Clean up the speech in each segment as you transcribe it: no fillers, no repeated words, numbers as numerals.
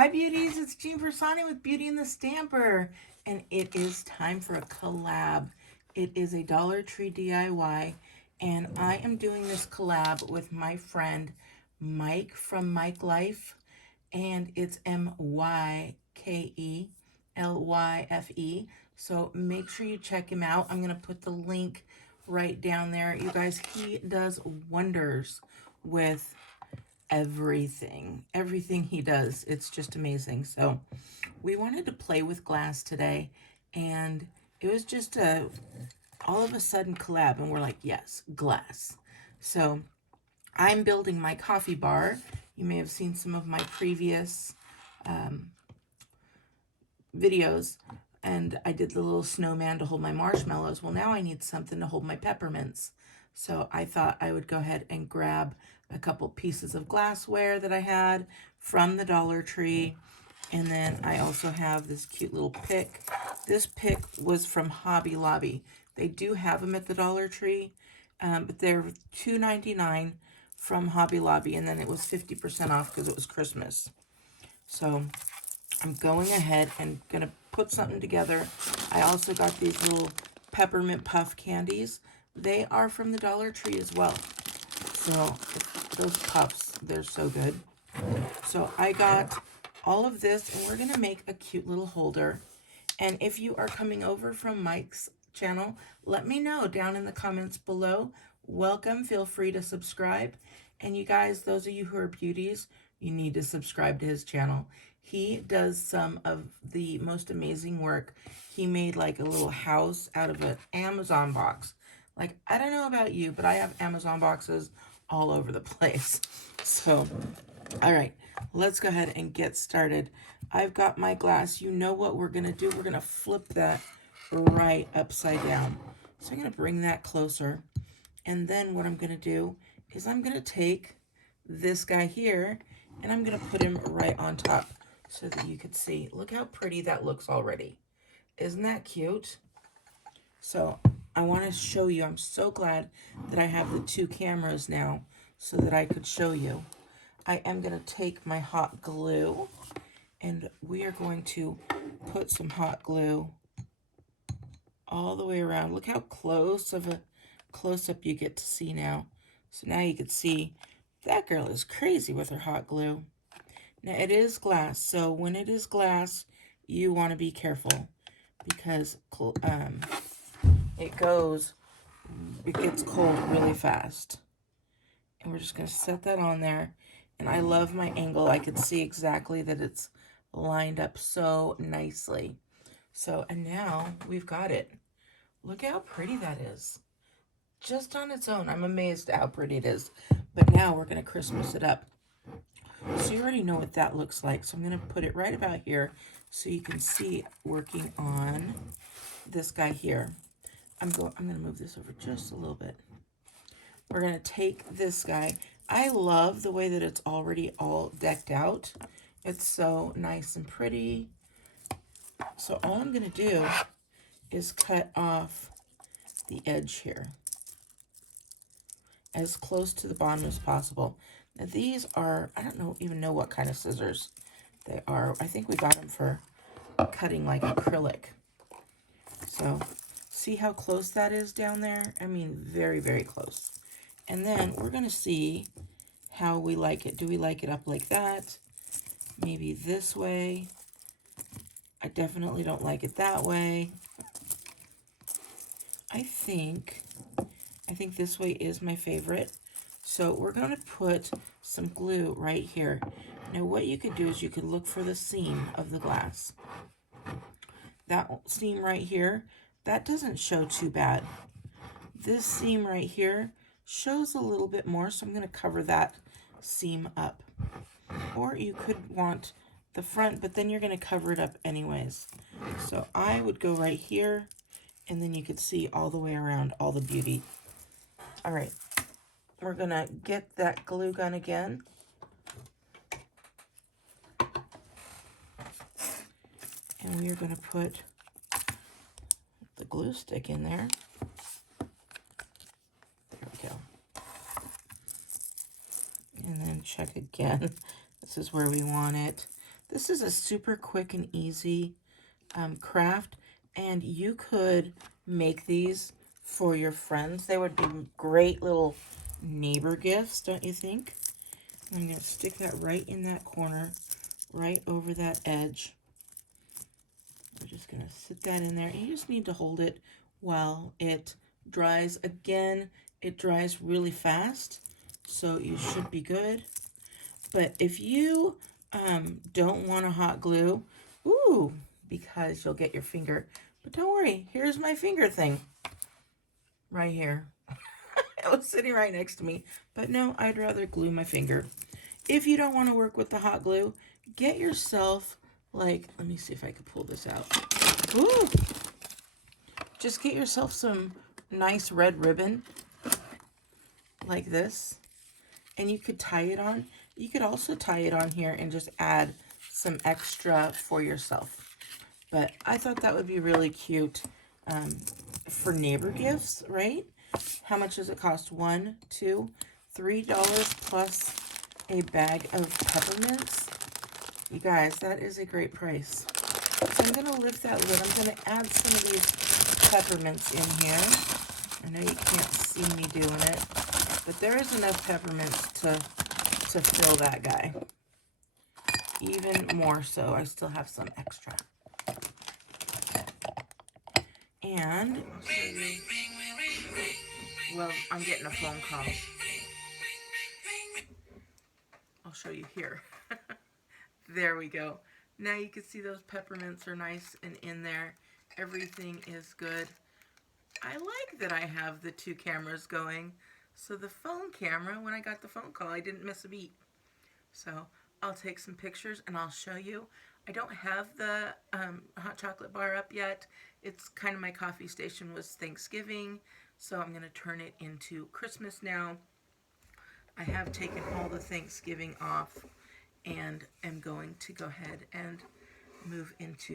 Hi beauties, it's Jean Piersanti with Beauty and the Stamper, and it is time for a collab. It is a Dollar Tree DIY, and I am doing this collab with my friend Myke from Myke Lyfe, and it's MYKELYFE. So make sure you check him out. I'm going to put the link right down there. You guys, he does wonders with everything he does. It's just amazing. So we wanted to play with glass today, and it was just a all of a sudden collab, and we're like, yes, glass. So I'm building my coffee bar. You may have seen some of my previous videos, and I did the little snowman to hold my marshmallows. Well, now I need something to hold my peppermints. So I thought I would go ahead and grab a couple pieces of glassware that I had from the Dollar Tree. And then I also have this cute little pick. This pick was from Hobby Lobby. They do have them at the Dollar Tree, but they're $2.99 from Hobby Lobby, and then it was 50% off because it was Christmas. So I'm going ahead and going to put something together. I also got these little peppermint puff candies. They are from the Dollar Tree as well. So those puffs, they're so good. So I got all of this, and we're going to make a cute little holder. And if you are coming over from Myke's channel, let me know down in the comments below. Welcome. Feel free to subscribe. And you guys, those of you who are beauties, you need to subscribe to his channel. He does some of the most amazing work. He made like a little house out of an Amazon box. Like, I don't know about you, but I have Amazon boxes all over the place. So, all right, let's go ahead and get started. I've got my glass. You know what we're going to do? We're going to flip that right upside down. So I'm going to bring that closer. And then what I'm going to do is I'm going to take this guy here, and I'm going to put him right on top so that you can see. Look how pretty that looks already. Isn't that cute? So I want to show you. I'm so glad that I have the two cameras now so that I could show you. I am going to take my hot glue, and we are going to put some hot glue all the way around. Look how close of a close-up you get to see now. So now you can see that girl is crazy with her hot glue. Now it is glass, so when it is glass, you want to be careful because it gets cold really fast. And we're just going to set that on there. And I love my angle. I can see exactly that it's lined up so nicely. So, and now we've got it. Look how pretty that is. Just on its own, I'm amazed at how pretty it is. But now we're going to Christmas it up. So you already know what that looks like. So I'm going to put it right about here so you can see working on this guy here. I'm going to move this over just a little bit. We're going to take this guy. I love the way that it's already all decked out. It's so nice and pretty. So all I'm going to do is cut off the edge here as close to the bottom as possible. Now these are, I don't even know what kind of scissors they are. I think we got them for cutting like acrylic. So see how close that is down there? I mean, very, very close. And then we're going to see how we like it. Do we like it up like that? Maybe this way. I definitely don't like it that way. I think this way is my favorite. So we're going to put some glue right here. Now what you could do is you could look for the seam of the glass. That seam right here, that doesn't show too bad. This seam right here shows a little bit more, so I'm going to cover that seam up. Or you could want the front, but then you're going to cover it up anyways. So I would go right here, and then you could see all the way around all the beauty. All right, we're going to get that glue gun again. And we are going to put the glue stick in there. There we go. And then check again. This is where we want it. This is a super quick and easy craft, and you could make these for your friends. They would be great little neighbor gifts, don't you think? I'm going to stick that right in that corner, right over that edge. We're just going to sit that in there. And you just need to hold it while it dries. Again, it dries really fast, so you should be good. But if you don't want to hot glue, because you'll get your finger. But don't worry, here's my finger thing right here. It was sitting right next to me. But no, I'd rather glue my finger. If you don't want to work with the hot glue, get yourself, like, let me see if I can pull this out. Ooh! Just get yourself some nice red ribbon, like this, and you could tie it on. You could also tie it on here and just add some extra for yourself. But I thought that would be really cute for neighbor gifts, right? How much does it cost? $1, $2, $3 plus a bag of peppermints. You guys, that is a great price. So I'm going to lift that lid. I'm going to add some of these peppermints in here. I know you can't see me doing it, but there is enough peppermints to fill that guy. Even more so. I still have some extra. And I'll show you. Well, I'm getting a phone call. I'll show you here. There we go. Now you can see those peppermints are nice and in there. Everything is good. I like that I have the 2 cameras going. So the phone camera, when I got the phone call, I didn't miss a beat. So I'll take some pictures and I'll show you. I don't have the hot chocolate bar up yet. It's kind of my coffee station was Thanksgiving. So I'm going to turn it into Christmas now. I have taken all the Thanksgiving off and am going to go ahead and move into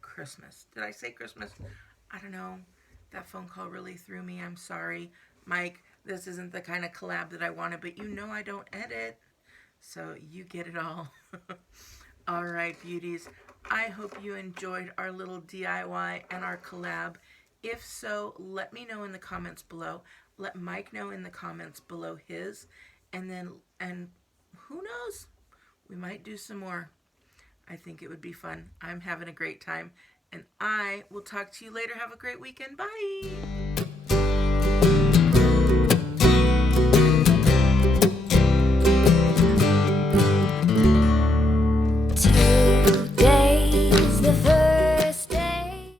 Christmas. Did I say Christmas? I don't know. That phone call really threw me. I'm sorry. Myke, this isn't the kind of collab that I wanted, but you know I don't edit. So you get it all. All right, beauties. I hope you enjoyed our little DIY and our collab. If so, let me know in the comments below. Let Myke know in the comments below his. And who knows? We might do some more. I think it would be fun. I'm having a great time. And I will talk to you later. Have a great weekend. Bye.